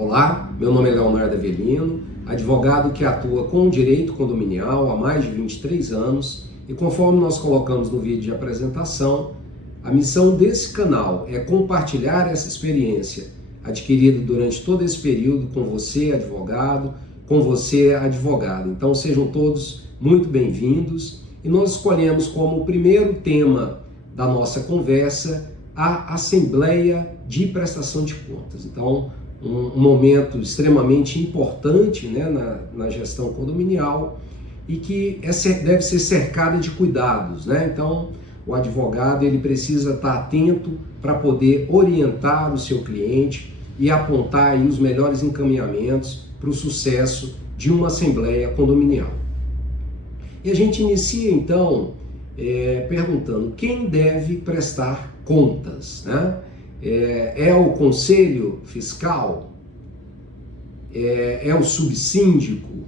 Olá, meu nome é Leonardo Avelino, advogado que atua com o direito condominial há mais de 23 anos e conforme nós colocamos no vídeo de apresentação, a missão desse canal é compartilhar essa experiência adquirida durante todo esse período com você, advogado, com você, advogado. Então sejam todos muito bem-vindos e nós escolhemos como primeiro tema da nossa conversa a Assembleia de Prestação de Contas. Então, um momento extremamente importante, né, na gestão condominial e que deve ser cercada de cuidados, né? Então, o advogado ele precisa estar atento para poder orientar o seu cliente e apontar aí os melhores encaminhamentos para o sucesso de uma assembleia condominial. E a gente inicia então perguntando quem deve prestar contas, né? É o conselho fiscal? É o subsíndico?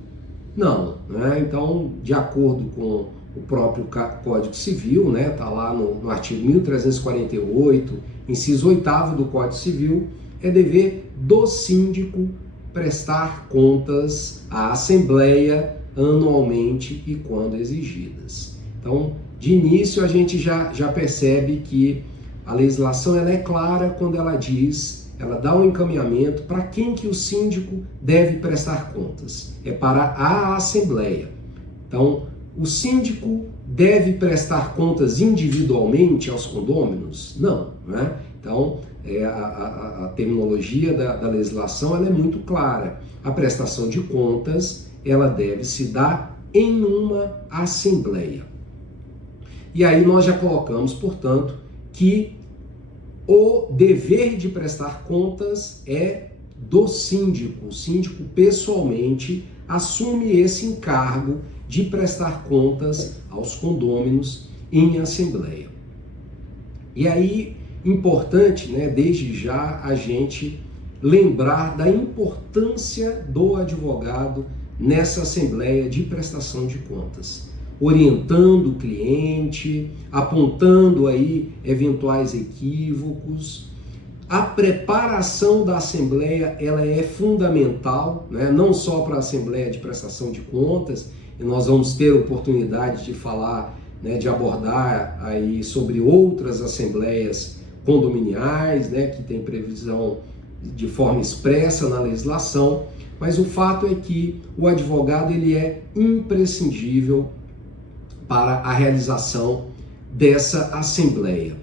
Não, né? Então, de acordo com o próprio Código Civil, né? Tá lá no artigo 1348, inciso 8º do Código Civil, é dever do síndico prestar contas à Assembleia anualmente e quando exigidas. Então, de início, a gente já percebe que a legislação ela é clara quando ela diz, ela dá um encaminhamento para quem que o síndico deve prestar contas. É para a Assembleia. Então, o síndico deve prestar contas individualmente aos condôminos? Não, né? Então, a terminologia da legislação ela é muito clara. A prestação de contas ela deve se dar em uma Assembleia. E aí nós já colocamos, portanto, que o dever de prestar contas é do síndico. O síndico pessoalmente assume esse encargo de prestar contas aos condôminos em assembleia. E aí, importante, né, desde já a gente lembrar da importância do advogado nessa assembleia de prestação de contas, orientando o cliente, apontando aí eventuais equívocos. A preparação da assembleia ela é fundamental, né? Não só para a assembleia de prestação de contas, e nós vamos ter oportunidade de falar, né, de abordar aí sobre outras assembleias condominiais, né, que tem previsão de forma expressa na legislação, mas o fato é que o advogado ele é imprescindível para a realização dessa assembleia.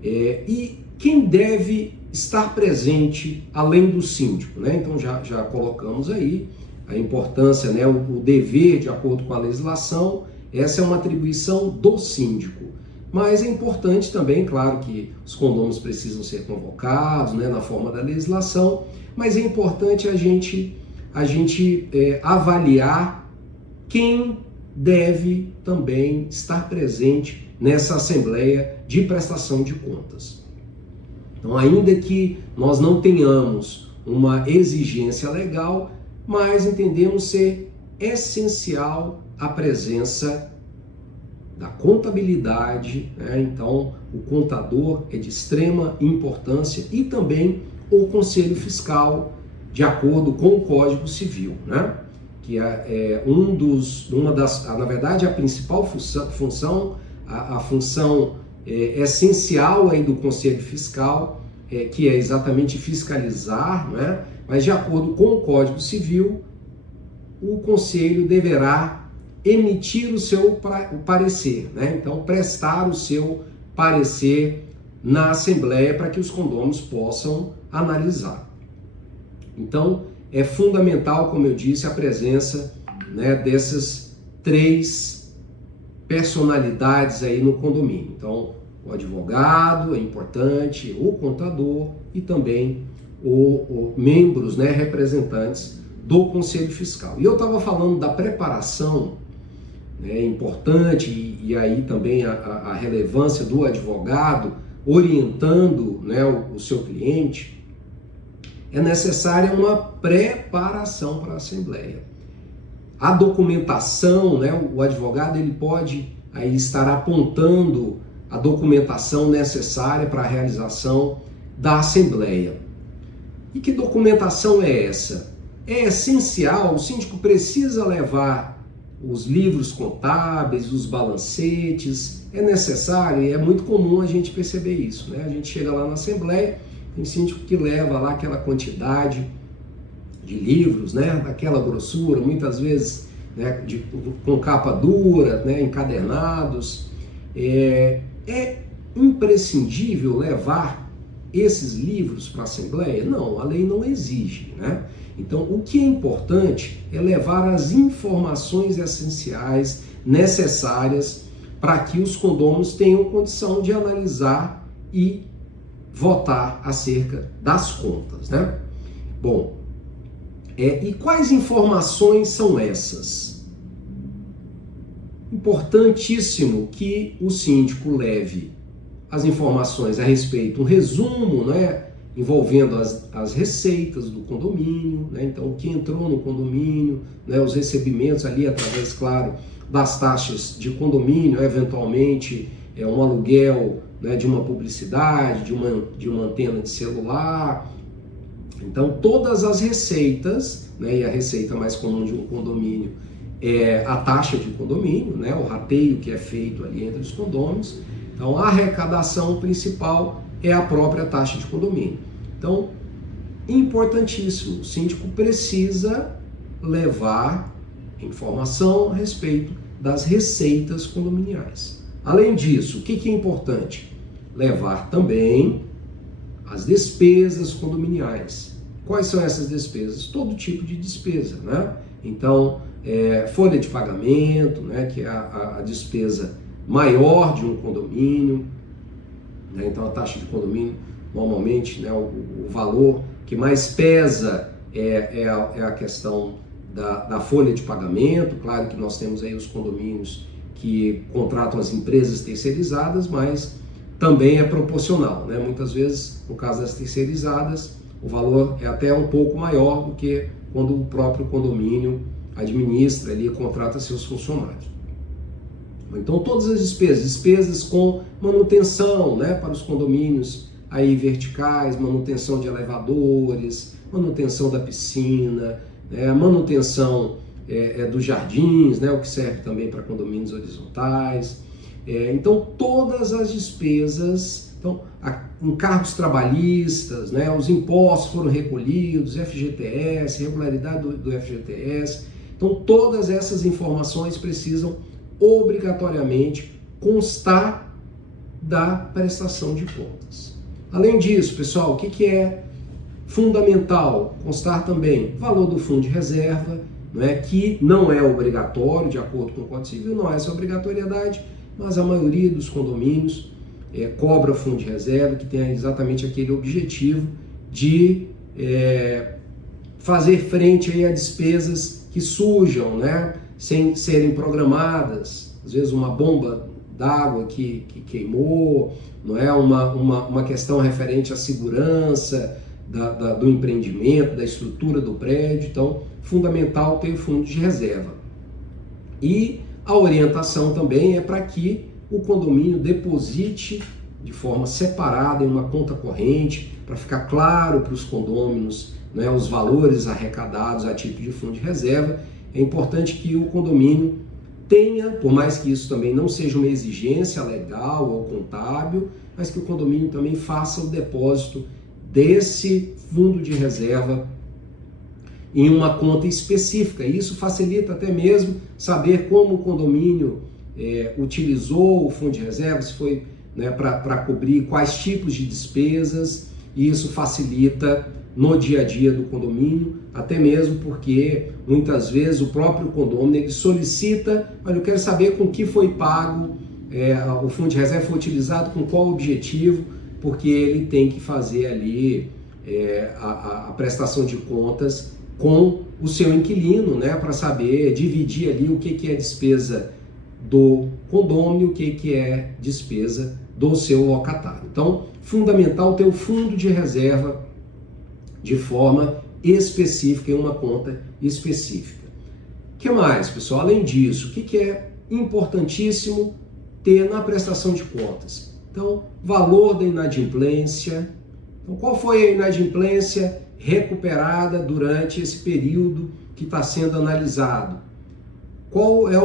E quem deve estar presente além do síndico, né? Então já colocamos aí a importância, né? O dever de acordo com a legislação, essa é uma atribuição do síndico. Mas é importante também, claro que os condôminos precisam ser convocados, né, na forma da legislação, mas é importante a gente avaliar quem deve também estar presente nessa assembleia de prestação de contas. Então, ainda que nós não tenhamos uma exigência legal, mas entendemos ser essencial a presença da contabilidade, né? Então, o contador é de extrema importância e também o conselho fiscal, de acordo com o Código Civil, né? Que na verdade, a principal função, a função essencial aí do Conselho Fiscal, que é exatamente fiscalizar, né? Mas de acordo com o Código Civil, o Conselho deverá emitir o seu parecer, né? Então, prestar o seu parecer na Assembleia para que os condôminos possam analisar. Então, é fundamental, como eu disse, a presença, né, dessas três personalidades aí no condomínio. Então, o advogado é importante, o contador e também os membros, né, representantes do Conselho Fiscal. E eu estava falando da preparação, né, importante, e aí também a relevância do advogado orientando, né, o seu cliente. É necessária uma preparação para a assembleia. A documentação, né, o advogado ele pode aí estar apontando a documentação necessária para a realização da assembleia. E que documentação é essa? É essencial, o síndico precisa levar os livros contábeis, os balancetes, é necessário e é muito comum a gente perceber isso, né? A gente chega lá na Assembleia, tem síndico que leva lá aquela quantidade de livros, né? Daquela grossura, muitas vezes, né? Com capa dura, né? Encadernados. É imprescindível levar esses livros para a Assembleia? Não, a lei não exige, né? Então, o que é importante é levar as informações essenciais necessárias para que os condôminos tenham condição de analisar e votar acerca das contas, né? Bom, e quais informações são essas? Importantíssimo que o síndico leve as informações a respeito, um resumo, né, envolvendo as receitas do condomínio, né, então o que entrou no condomínio, né, os recebimentos ali através, claro, das taxas de condomínio, eventualmente um aluguel, né, de uma publicidade, de uma antena de celular. Então todas as receitas, né, e a receita mais comum de um condomínio é a taxa de condomínio, né, o rateio que é feito ali entre os condôminos. Então, a arrecadação principal é a própria taxa de condomínio. Então, importantíssimo, o síndico precisa levar informação a respeito das receitas condominiais. Além disso, o que é importante? Levar também as despesas condominiais. Quais são essas despesas? Todo tipo de despesa, né? Então, folha de pagamento, né, que é a despesa maior de um condomínio, né? Então a taxa de condomínio, normalmente, né, o valor que mais pesa é a questão da folha de pagamento. Claro que nós temos aí os condomínios que contratam as empresas terceirizadas, mas também é proporcional, né? Muitas vezes, no caso das terceirizadas, o valor é até um pouco maior do que quando o próprio condomínio administra ali e contrata seus funcionários. Então todas as despesas com manutenção, né, para os condomínios aí verticais, manutenção de elevadores, manutenção da piscina, né, manutenção dos jardins, né, o que serve também para condomínios horizontais. Então todas as despesas, então, encargos trabalhistas, né, os impostos foram recolhidos, FGTS, regularidade do FGTS. Então todas essas informações precisam obrigatoriamente constar da prestação de contas. Além disso, pessoal, o que é fundamental constar também? Valor do fundo de reserva, né, que não é obrigatório, de acordo com o Código Civil, não é essa obrigatoriedade, mas a maioria dos condomínios cobra fundo de reserva, que tem exatamente aquele objetivo de fazer frente aí a despesas que surjam, né, sem serem programadas. Às vezes uma bomba d'água que queimou, não é uma questão referente à segurança do empreendimento, da estrutura do prédio. Então, fundamental ter fundo de reserva. E a orientação também é para que o condomínio deposite de forma separada em uma conta corrente, para ficar claro para os condôminos, né, os valores arrecadados a título de fundo de reserva. É importante que o condomínio tenha, por mais que isso também não seja uma exigência legal ou contábil, mas que o condomínio também faça o depósito desse fundo de reserva em uma conta específica. Isso facilita até mesmo saber como o condomínio utilizou o fundo de reserva, se foi, né, para cobrir quais tipos de despesas, e isso facilita no dia a dia do condomínio, até mesmo porque muitas vezes o próprio condomínio ele solicita: olha, eu quero saber com que foi pago, o fundo de reserva foi utilizado com qual objetivo, porque ele tem que fazer ali a prestação de contas com o seu inquilino, né, para saber dividir ali o que é despesa do condomínio, o que é despesa do seu locatário. Então, fundamental ter o fundo de reserva de forma específica, em uma conta específica. O que mais, pessoal? Além disso, o que é importantíssimo ter na prestação de contas? Então, valor da inadimplência. Então, qual foi a inadimplência recuperada durante esse período que está sendo analisado? Qual é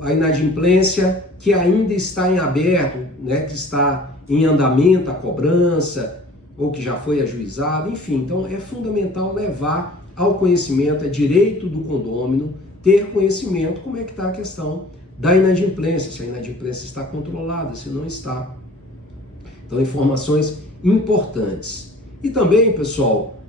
a inadimplência que ainda está em aberto, né, que está em andamento a cobrança, ou que já foi ajuizado, enfim. Então é fundamental levar ao conhecimento, é direito do condômino ter conhecimento como é que está a questão da inadimplência, se a inadimplência está controlada, se não está. Então, informações importantes. E também, pessoal,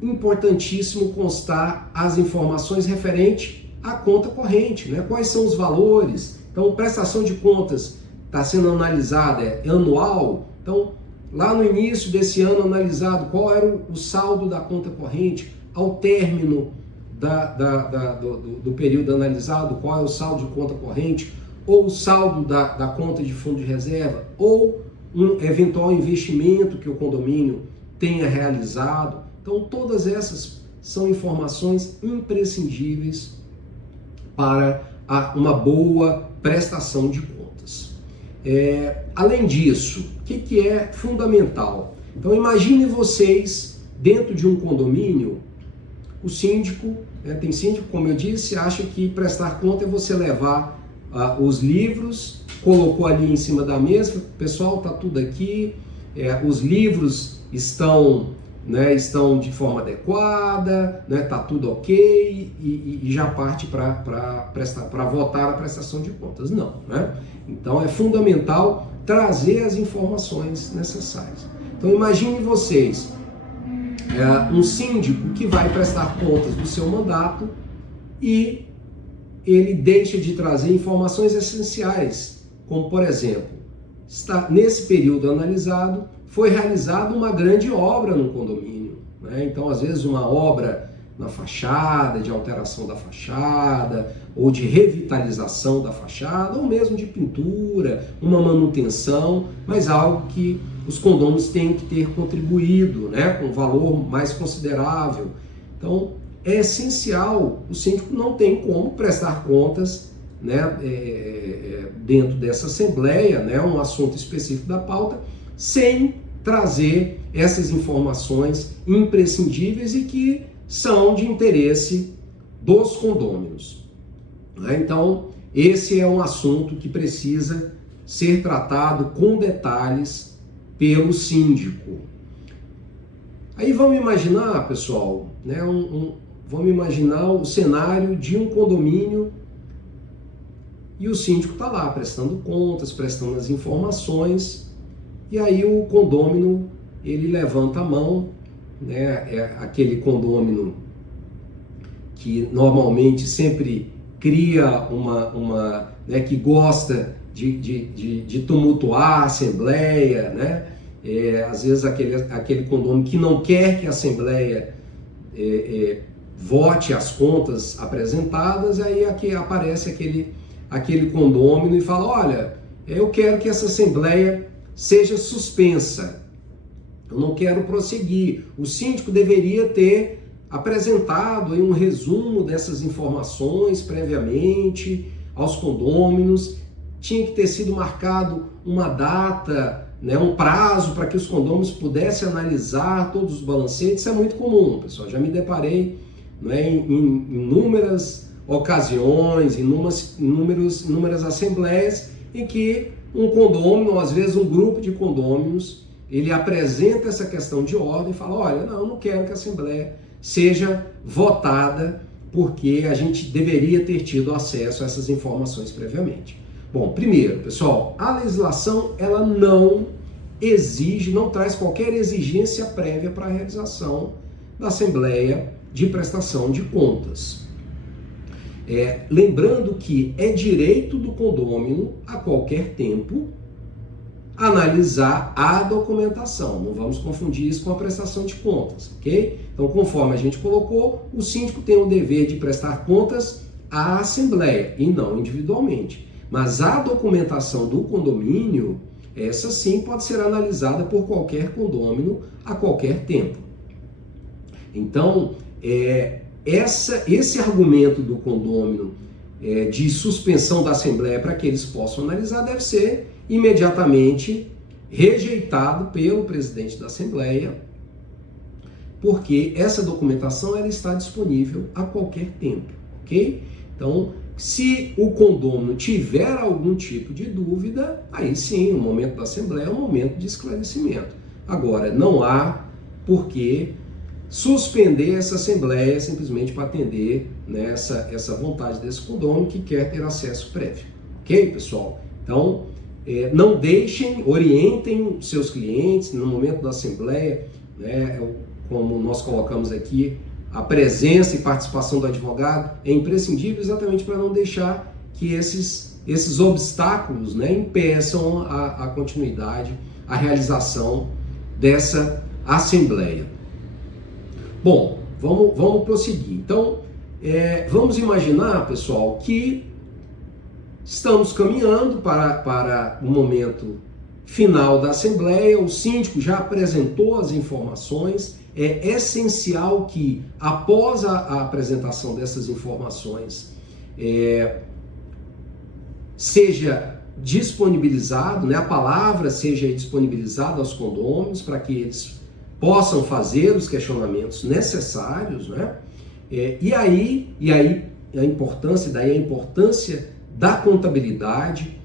importantíssimo constar as informações referentes à conta corrente, né? Quais são os valores? Então, prestação de contas está sendo analisada, é anual. Então, lá no início desse ano analisado, qual era o saldo da conta corrente ao término do período analisado, qual é o saldo de conta corrente, ou o saldo da conta de fundo de reserva, ou um eventual investimento que o condomínio tenha realizado. Então, todas essas são informações imprescindíveis para uma boa prestação de contas. Além disso, o que é fundamental? Então, imagine vocês, dentro de um condomínio, o síndico, tem síndico, como eu disse, acha que prestar conta é você levar os livros, colocou ali em cima da mesa, pessoal, está tudo aqui, os livros estão de forma adequada, está tudo ok, e já parte para votar a prestação de contas. Não, né? Então é fundamental trazer as informações necessárias. Então imagine vocês, um síndico que vai prestar contas do seu mandato e ele deixa de trazer informações essenciais, como por exemplo, nesse período analisado, foi realizada uma grande obra no condomínio, né? Então, às vezes, uma obra na fachada, de alteração da fachada, ou de revitalização da fachada, ou mesmo de pintura, uma manutenção, mas algo que os condôminos têm que ter contribuído, né, com um valor mais considerável. Então, é essencial, o síndico não tem como prestar contas, né, dentro dessa assembleia, né, um assunto específico da pauta, sem trazer essas informações imprescindíveis e que são de interesse dos condôminos, né? Então, esse é um assunto que precisa ser tratado com detalhes pelo síndico. Aí vamos imaginar, pessoal, né, vamos imaginar o cenário de um condomínio e o síndico está lá prestando contas, prestando as informações, e aí o condômino ele levanta a mão, né, é aquele condômino que normalmente sempre cria né, que gosta de tumultuar a assembleia, né? Às vezes aquele condômino que não quer que a assembleia vote as contas apresentadas, aí aqui aparece aquele condômino e fala: olha, eu quero que essa assembleia seja suspensa, eu não quero prosseguir. O síndico deveria ter apresentado aí um resumo dessas informações previamente aos condôminos, tinha que ter sido marcado uma data, né, um prazo para que os condôminos pudessem analisar todos os balancetes. Isso é muito comum, pessoal, já me deparei, né, em inúmeras ocasiões, inúmeras assembleias em que um condômino, ou às vezes um grupo de condôminos, ele apresenta essa questão de ordem e fala: olha, não, eu não quero que a assembleia seja votada porque a gente deveria ter tido acesso a essas informações previamente. Bom, primeiro, pessoal, a legislação ela não exige, não traz qualquer exigência prévia para a realização da assembleia de prestação de contas. Lembrando que é direito do condômino, a qualquer tempo, analisar a documentação. Não vamos confundir isso com a prestação de contas, ok? Então, conforme a gente colocou, o síndico tem o dever de prestar contas à assembleia e não individualmente. Mas a documentação do condomínio, essa sim pode ser analisada por qualquer condômino a qualquer tempo. Então, esse argumento do condômino de suspensão da assembleia para que eles possam analisar deve ser imediatamente rejeitado pelo presidente da assembleia, porque essa documentação ela está disponível a qualquer tempo, ok? Então, se o condômino tiver algum tipo de dúvida, aí sim, o momento da assembleia é um momento de esclarecimento. Agora, não há por que suspender essa assembleia simplesmente para atender, né, essa vontade desse condômino que quer ter acesso prévio. Ok, pessoal? Então, não deixem, orientem seus clientes no momento da assembleia, né, como nós colocamos aqui, a presença e participação do advogado é imprescindível exatamente para não deixar que esses obstáculos, né, impeçam a continuidade, a realização dessa assembleia. Bom, vamos prosseguir. Então, vamos imaginar, pessoal, que estamos caminhando para o momento final da assembleia, o síndico já apresentou as informações. É essencial que, após a apresentação dessas informações, seja disponibilizado, né, a palavra seja disponibilizada aos condôminos para que eles possam fazer os questionamentos necessários, né? E aí a importância da contabilidade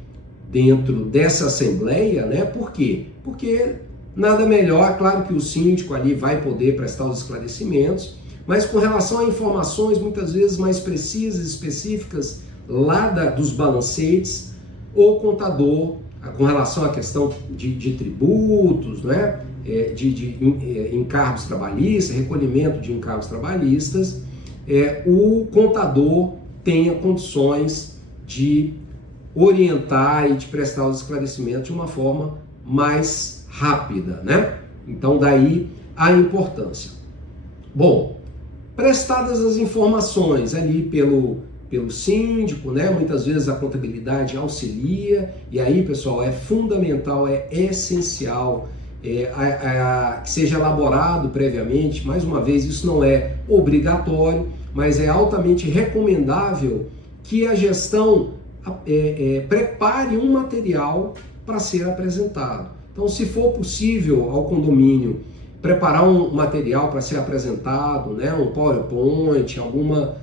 dentro dessa assembleia, né? Por quê? Porque nada melhor, claro que o síndico ali vai poder prestar os esclarecimentos, mas com relação a informações muitas vezes mais precisas, específicas lá dos balancetes, o contador, com relação à questão de tributos, né? De encargos trabalhistas, recolhimento de encargos trabalhistas, o contador tenha condições de orientar e de prestar os esclarecimentos de uma forma mais rápida, né? Então daí a importância. Bom, prestadas as informações ali pelo síndico, né? Muitas vezes a contabilidade auxilia, e aí, pessoal, é fundamental, é essencial que seja elaborado previamente. Mais uma vez, isso não é obrigatório, mas é altamente recomendável que a gestão prepare um material para ser apresentado. Então, se for possível ao condomínio preparar um material para ser apresentado, né, um PowerPoint, alguma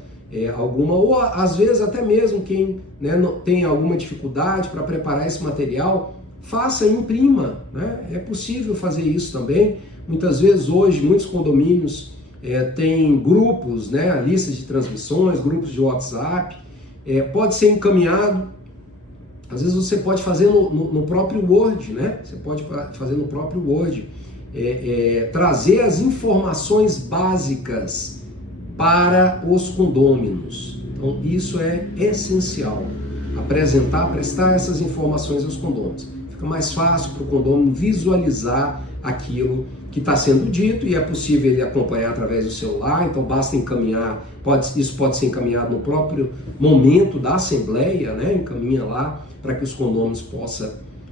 ou às vezes até mesmo quem, né, tem alguma dificuldade para preparar esse material, faça, imprima, né? É possível fazer isso também. Muitas vezes hoje, muitos condomínios têm grupos, né, listas de transmissões, grupos de WhatsApp, pode ser encaminhado. Às vezes você pode fazer no próprio Word, né? Você pode fazer no próprio Word, trazer as informações básicas para os condôminos. Então isso é essencial, prestar essas informações aos condôminos. Fica mais fácil para o condômino visualizar aquilo que está sendo dito, e é possível ele acompanhar através do celular. Então basta encaminhar, isso pode ser encaminhado no próprio momento da assembleia, né? Encaminha lá para que os condôminos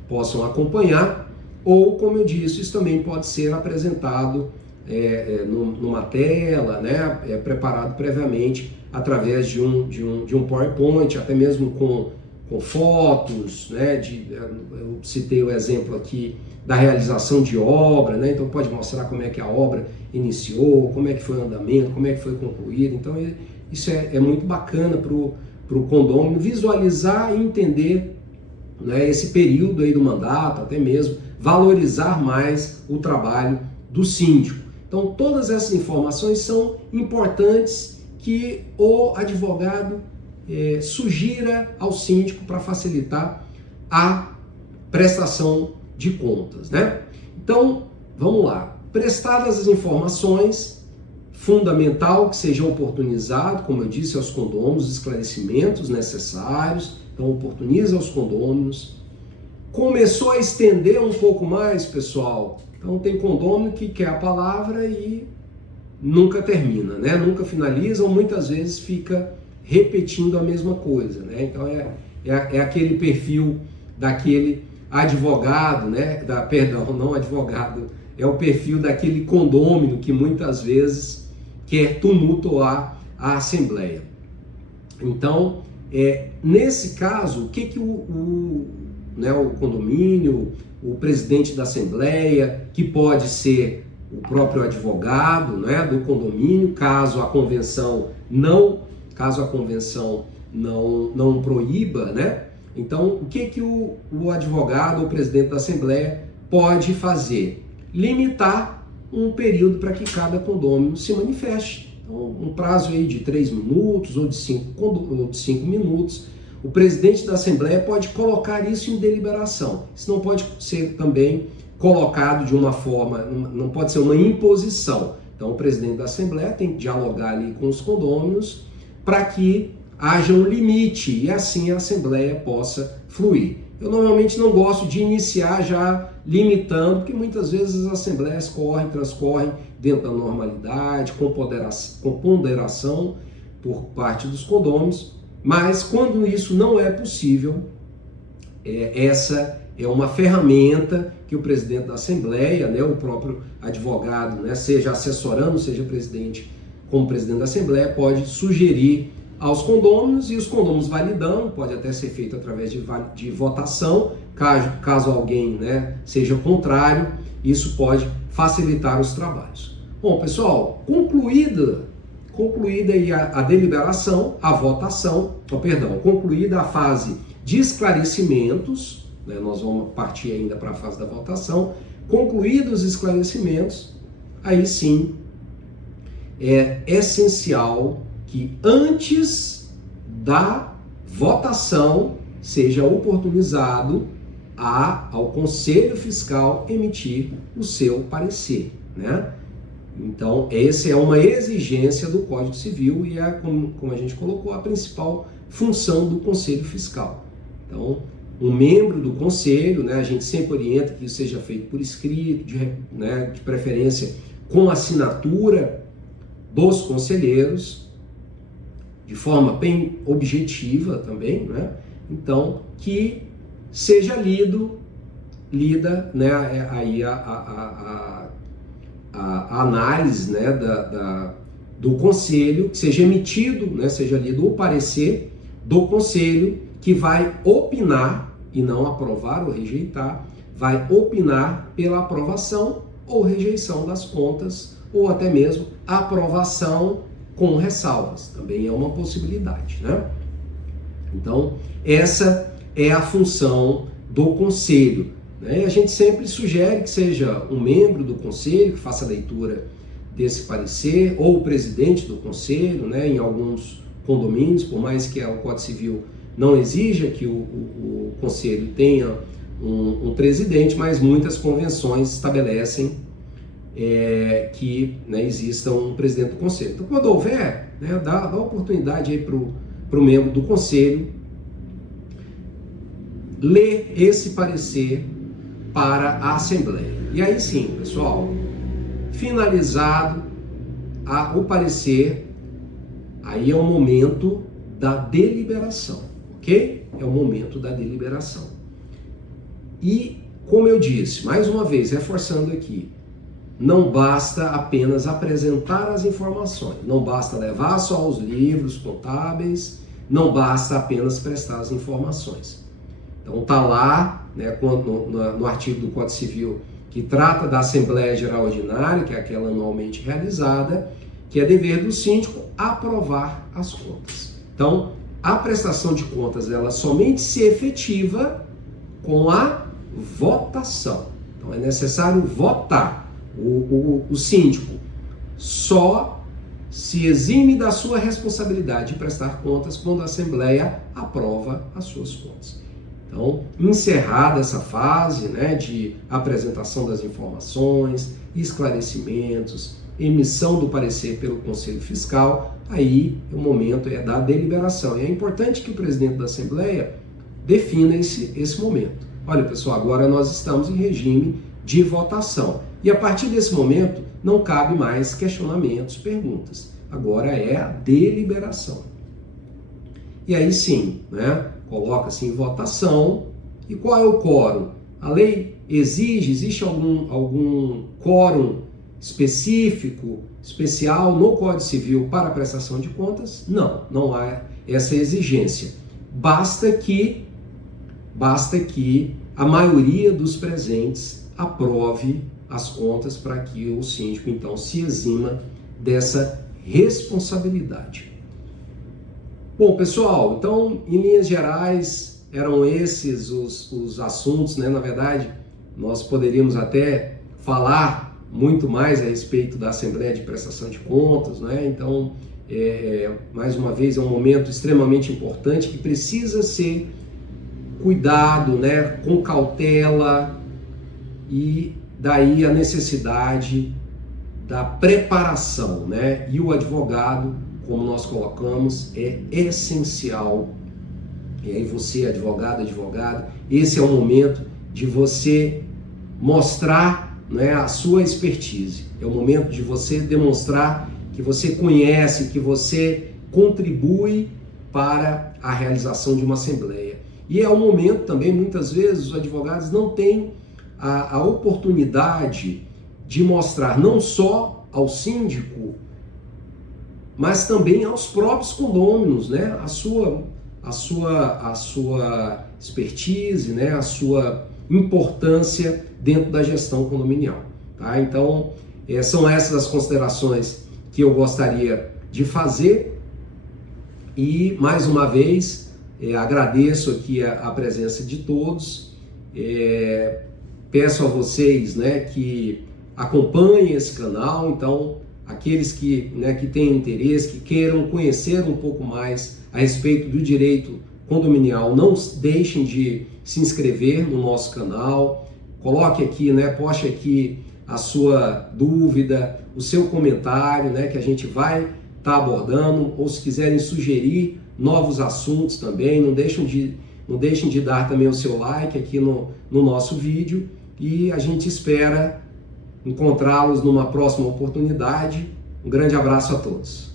possam acompanhar, ou, como eu disse, isso também pode ser apresentado numa tela, né? Preparado previamente através de um PowerPoint, até mesmo com fotos, né? Eu citei o exemplo aqui da realização de obra, né? Então pode mostrar como é que a obra iniciou, como é que foi o andamento, como é que foi concluído. Então isso é muito bacana para o condômino visualizar e entender, né, esse período aí do mandato, até mesmo valorizar mais o trabalho do síndico. Então todas essas informações são importantes que o advogado sugira ao síndico para facilitar a prestação de contas, né? Então, vamos lá. Prestadas as informações, fundamental que seja oportunizado, como eu disse, aos condôminos, os esclarecimentos necessários. Então, oportuniza aos condôminos. Começou a estender um pouco mais, pessoal. Então, tem condômino que quer a palavra e nunca termina, né? Nunca finaliza, ou muitas vezes fica repetindo a mesma coisa, né? Então, é aquele perfil daquele advogado, né? Perdão, não advogado, é o perfil daquele condômino que muitas vezes quer tumultuar a assembleia. Então, nesse caso, o que o condomínio, o presidente da assembleia, que pode ser o próprio advogado, né, do condomínio, caso a convenção não proíba, né? Então, o que o advogado ou presidente da Assembleia pode fazer? Limitar um período para que cada condômino se manifeste. Então, um prazo aí de 3 minutos ou de 5 minutos. O presidente da Assembleia pode colocar isso em deliberação. Isso não pode ser também colocado de uma forma, não pode ser uma imposição. Então, o presidente da Assembleia tem que dialogar ali com os condôminos para que haja um limite e assim a Assembleia possa fluir. Eu normalmente não gosto de iniciar já limitando, porque muitas vezes as assembleias transcorrem dentro da normalidade, com ponderação por parte dos condôminos, mas quando isso não é possível, essa é uma ferramenta que o presidente da Assembleia, né, o próprio advogado, né, seja assessorando, seja presidente, como presidente da Assembleia, pode sugerir aos condôminos e os condôminos validando, pode até ser feito através de votação, caso alguém, né, seja contrário, isso pode facilitar os trabalhos. Bom, pessoal, concluída aí a deliberação, a votação, concluída a fase de esclarecimentos, né, nós vamos partir ainda para a fase da votação, concluídos os esclarecimentos, aí sim é essencial que antes da votação seja oportunizado ao Conselho Fiscal emitir o seu parecer, né? Então, essa é uma exigência do Código Civil e é, como a gente colocou, a principal função do Conselho Fiscal. Então, um membro do Conselho, né, a gente sempre orienta que isso seja feito por escrito, de preferência com assinatura dos conselheiros, de forma bem objetiva também, né? Então, que seja lida, né, aí a análise, né, do conselho, que seja emitido, né, seja lido o parecer do conselho, que vai opinar, e não aprovar ou rejeitar, vai opinar pela aprovação ou rejeição das contas, ou até mesmo aprovação com ressalvas, também é uma possibilidade, né? Então, essa é a função do conselho, né? E a gente sempre sugere que seja um membro do conselho que faça a leitura desse parecer, ou o presidente do conselho, né? Em alguns condomínios, por mais que o Código Civil não exija que o conselho tenha um presidente, mas muitas convenções estabelecem que, né, exista um presidente do conselho. Então, quando houver, né, dá oportunidade aí para o membro do conselho ler esse parecer para a Assembleia. E aí sim, pessoal, finalizado o parecer, aí é o momento da deliberação, ok? É o momento da deliberação. E, como eu disse, mais uma vez, reforçando aqui, não basta apenas apresentar as informações, não basta levar só os livros contábeis, não basta apenas prestar as informações. Então está lá, né, no artigo do Código Civil que trata da Assembleia Geral Ordinária, que é aquela anualmente realizada, que é dever do síndico aprovar as contas. Então, a prestação de contas ela somente se efetiva com a votação. Então é necessário votar. O síndico só se exime da sua responsabilidade de prestar contas quando a Assembleia aprova as suas contas. Então, encerrada essa fase, né, de apresentação das informações, esclarecimentos, emissão do parecer pelo Conselho Fiscal, aí o momento é da deliberação. E é importante que o presidente da Assembleia defina esse momento. Olha, pessoal, agora nós estamos em regime de votação. E a partir desse momento, não cabe mais questionamentos, perguntas. Agora é a deliberação. E aí sim, né, coloca-se em votação. E qual é o quórum? A lei existe algum quórum específico, especial no Código Civil para a prestação de contas? Não, não há essa exigência. Basta que a maioria dos presentes aprove as contas para que o síndico então se exima dessa responsabilidade. Bom, pessoal, então em linhas gerais eram esses os assuntos, né? Na verdade, nós poderíamos até falar muito mais a respeito da Assembleia de Prestação de Contas, né? Então, mais uma vez, é um momento extremamente importante que precisa ser cuidado, né? Com cautela, e daí a necessidade da preparação, né? E o advogado, como nós colocamos, é essencial. E aí você, advogado, esse é o momento de você mostrar, né, a sua expertise. É o momento de você demonstrar que você conhece, que você contribui para a realização de uma assembleia. E é o momento também, muitas vezes, os advogados não têm a oportunidade de mostrar não só ao síndico, mas também aos próprios condôminos, né, a sua expertise, né, a sua importância dentro da gestão condominial. Tá? Então, são essas as considerações que eu gostaria de fazer e, mais uma vez, agradeço aqui a presença de todos, peço a vocês, né, que acompanhem esse canal. Então, aqueles que têm interesse, que queiram conhecer um pouco mais a respeito do direito condominial, não deixem de se inscrever no nosso canal, coloque aqui, né, poste aqui a sua dúvida, o seu comentário, né, que a gente vai estar abordando, ou se quiserem sugerir novos assuntos também, não deixem de dar também o seu like aqui no nosso vídeo, e a gente espera encontrá-los numa próxima oportunidade. Um grande abraço a todos.